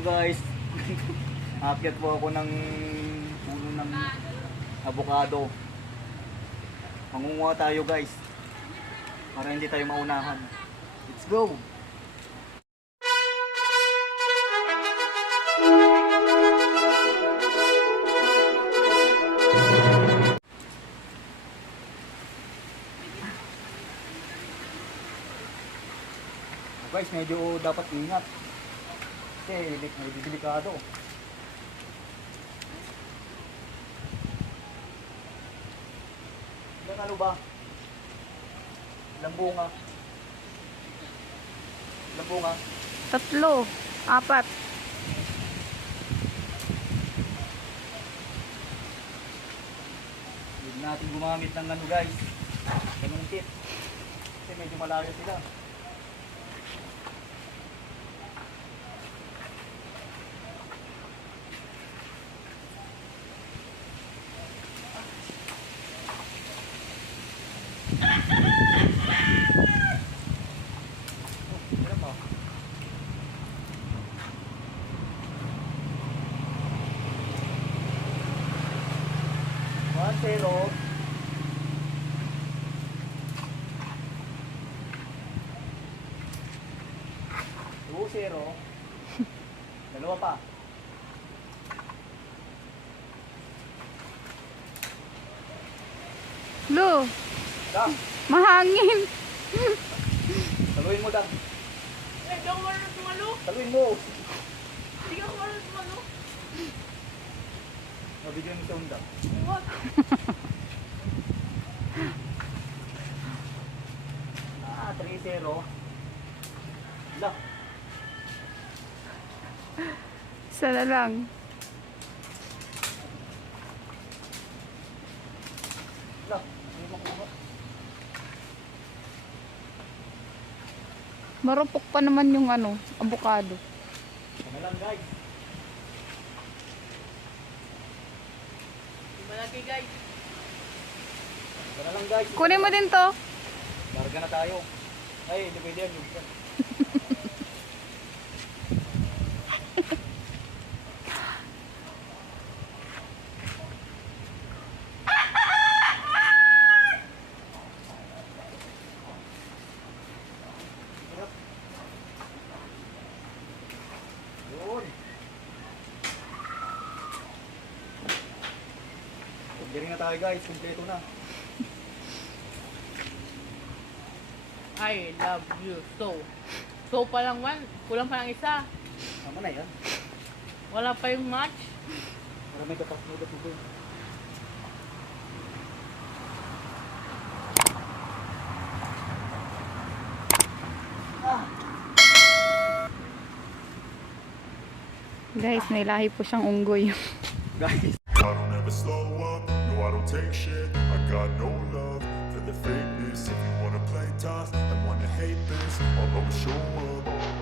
guys, aakyat po ako ng puno ng avocado. Mangunguha tayo guys, para hindi tayo maunahan. Let's go! Guys, medyo dapat ingat kasi medyo delikado. Ilang ano ba? Ilang bunga? Ilang bunga? 3, 4. Huwag natin gumamit ng ano guys, ganung tip kasi medyo malayo sila. Zero. Two, zero. Dalawa pa. Lo, Dang, mahangin. saluhin mo dang. Hindi ako marunong sumalo. Saluhin mo. Hindi ako marunong sumalo. Mabigyan mo sa unda. What? Ah, 3-0. Lah, Isa na lang. lah. Hindi makuha. Marupok pa naman yung ano, avocado. Ano lang guys. Malaki guys. Ano lang guys. Kunin mo din to. Larga na tayo. Ay, hindi pwede yan. Yun. Diring na tayo guys, kumpleto na. I love you so. So pa lang man. Kulang pa lang isa. Tama na yan. Wala pa yung match. Para may kapasugat mo doon. Guys, may lahi po siyang unggoy. Guys. I don't ever slow up, no I don't take shit. I got no love for the fakeness. If you wanna play tough and wanna hate this, I'll always show up.